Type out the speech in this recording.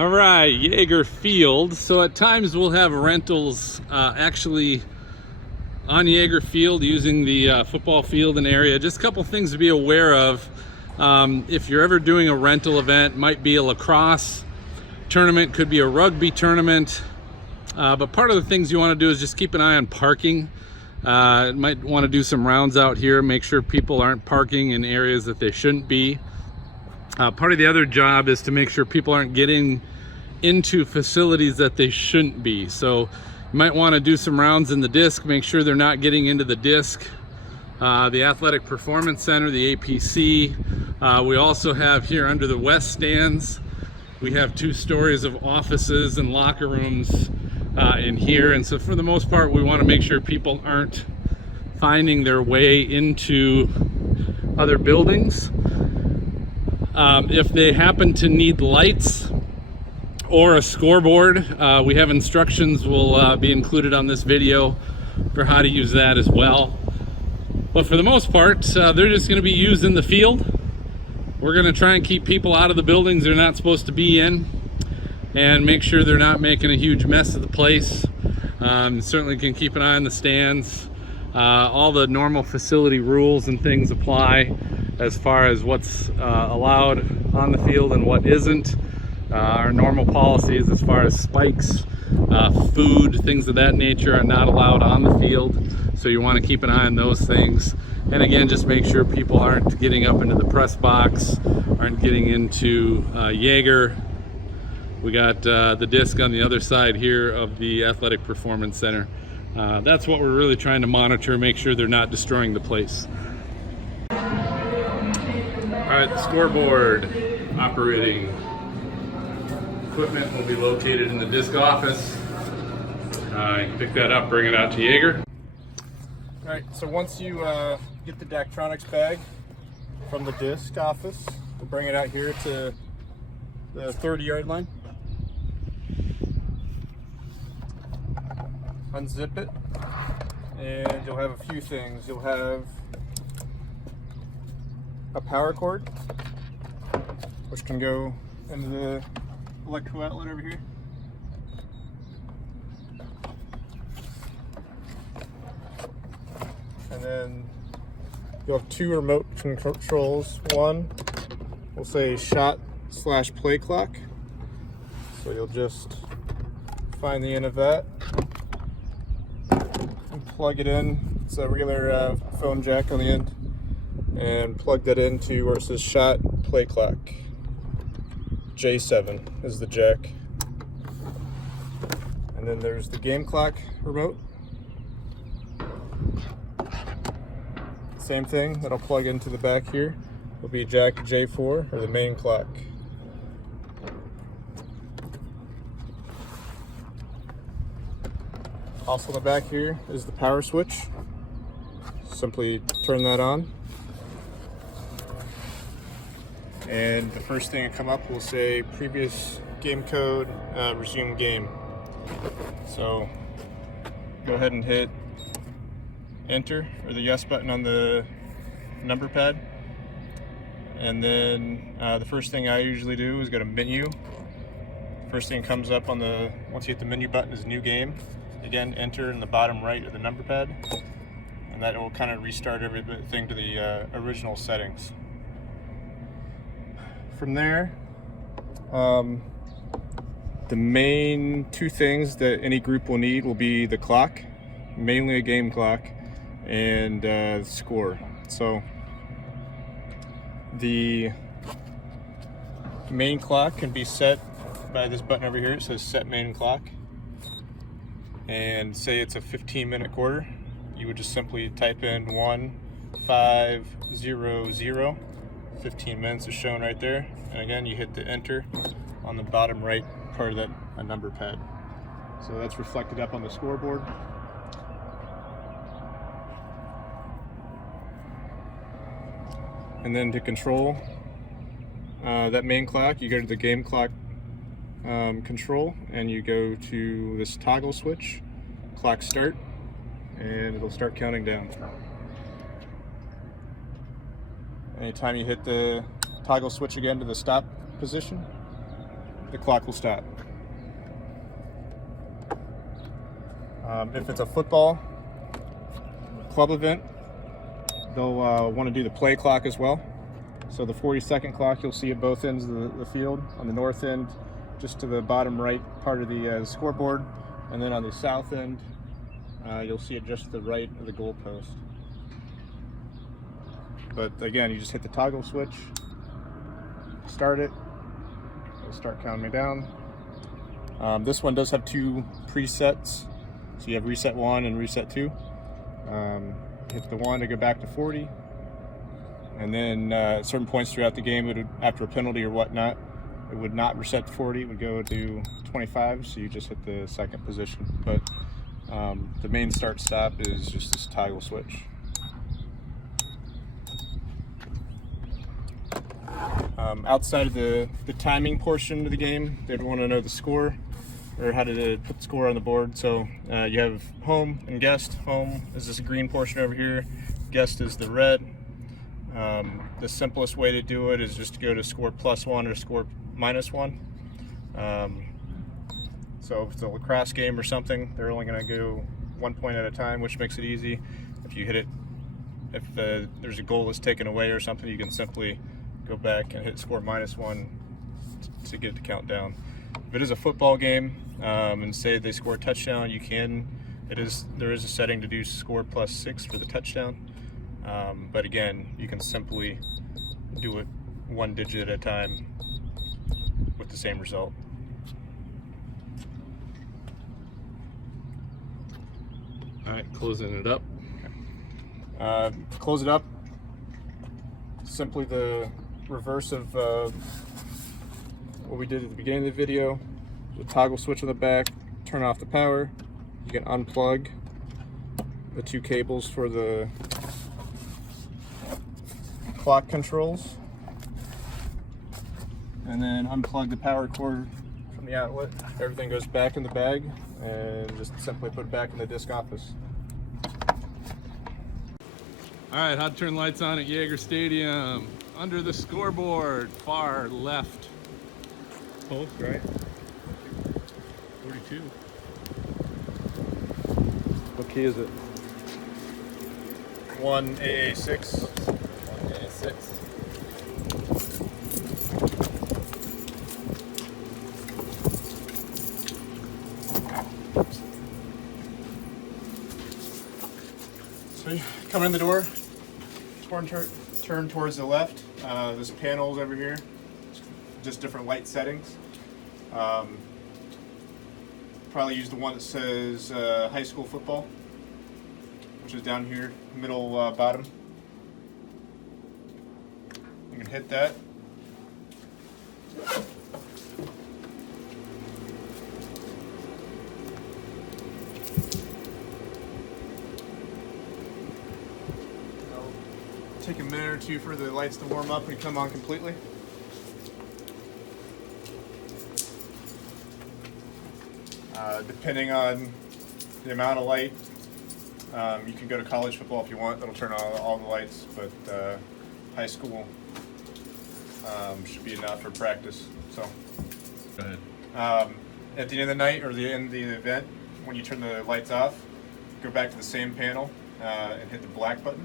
All right, Yager Field. So at times we'll have rentals actually on Yager Field using the football field and area. Just a couple things to be aware of. If you're ever doing a rental event, might be a lacrosse tournament, could be a rugby tournament. But part of the things you want to do is just keep an eye on parking. Might want to do some rounds out here, make sure people aren't parking in areas that they shouldn't be. Part of the other job is to make sure people aren't getting into facilities that they shouldn't be. So you might want to do some rounds in the disc, make sure they're not getting into the disc. The Athletic Performance Center, the APC. We also have here under the west stands, we have 2 stories of offices and locker rooms in here. And so for the most part, we want to make sure people aren't finding their way into other buildings. If they happen to need lights or a scoreboard, we have instructions will be included on this video for how to use that as well. But for the most part, they're just going to be used in the field. We're going to try and keep people out of the buildings they're not supposed to be in and make sure they're not making a huge mess of the place. Certainly can keep an eye on the stands. All the normal facility rules and things apply as far as what's allowed on the field and what isn't. Our normal policies as far as spikes, food, things of that nature are not allowed on the field. So you want to keep an eye on those things. And again, just make sure people aren't getting up into the press box, aren't getting into Yager. We got the disc on the other side here of the Athletic Performance Center. That's what we're really trying to monitor, make sure they're not destroying the place. All right, the scoreboard operating equipment will be located in the disc office. You can pick that up, bring it out to Yager. All right, so once you get the Daktronics bag from the disc office, we'll bring it out here to the 30-yard line. Unzip it, and you'll have a few things. You'll have a power cord, which can go into the electrical outlet over here. And then you'll have 2 remote controls. One will say shot/play clock. So you'll just find the end of that and plug it in. It's a regular phone jack on the end, and plug that into where it says shot play clock. J7 is the jack. And then there's the game clock remote. Same thing, that'll plug into the back here. Will be jack J4 or the main clock. Also in the back here is the power switch. Simply turn that on. And the first thing to come up will say previous game code, resume game. So go ahead and hit enter or the yes button on the number pad. And then the first thing I usually do is go to menu. First thing comes up on the, once you hit the menu button, is new game. Again, enter in the bottom right of the number pad, and that will kind of restart everything to the original settings. From there, the main 2 things that any group will need will be the clock, mainly a game clock, and score. So the main clock can be set by this button over here. It says set main clock, and say it's a 15-minute quarter, you would just simply type in 1500. 15 minutes is shown right there, and again you hit the enter on the bottom right part of that number pad. So that's reflected up on the scoreboard. And then to control that main clock, you go to the game clock control, and you go to this toggle switch, clock start, and it'll start counting down. Anytime you hit the toggle switch again to the stop position, the clock will stop. If it's a football club event, they'll want to do the play clock as well. So the 40-second clock, you'll see at both ends of the field. On the north end, just to the bottom right part of the scoreboard, and then on the south end, you'll see it just to the right of the goalpost. But again, you just hit the toggle switch, start it, it'll start counting me down. This one does have 2 presets, so you have reset 1 and reset 2. Hit the 1 to go back to 40, and then at certain points throughout the game, after a penalty or whatnot, it would not reset to 40, it would go to 25, so you just hit the second position. But the main start-stop is just this toggle switch. Outside of the timing portion of the game, they'd want to know the score, or how to put the score on the board. So you have home and guest. Home is this green portion over here. Guest is the red. The simplest way to do it is just to go to score +1 or score -1. So if it's a lacrosse game or something, they're only going to go 1 point at a time, which makes it easy. If you hit it, if there's a goal that's taken away or something, you can simply go back and hit score -1 to get the count down. If it is a football game, and say they score a touchdown, you can. There is a setting to do score +6 for the touchdown. But again, you can simply do it 1 digit at a time with the same result. All right, closing it up. Close it up. Simply the reverse of what we did at the beginning of the video. The toggle switch on the back, turn off the power. You can unplug the 2 cables for the clock controls, and then unplug the power cord from the outlet. Everything goes back in the bag, and just simply put it back in the disc office. All right, how to turn lights on at Yager Stadium. Under the scoreboard, far left post, right? 42. What key is it? 1AA6. 1A6. So you come in the door, turn towards the left. This panel's over here, just different light settings. Probably use the one that says high school football, which is down here, middle bottom. You can hit that. Take a minute or 2 for the lights to warm up and come on completely. Depending on the amount of light, you can go to college football if you want. That'll turn on all the lights, but high school should be enough for practice. So, Go ahead. at the end of the night or the end of the event, when you turn the lights off, go back to the same panel and hit the black button.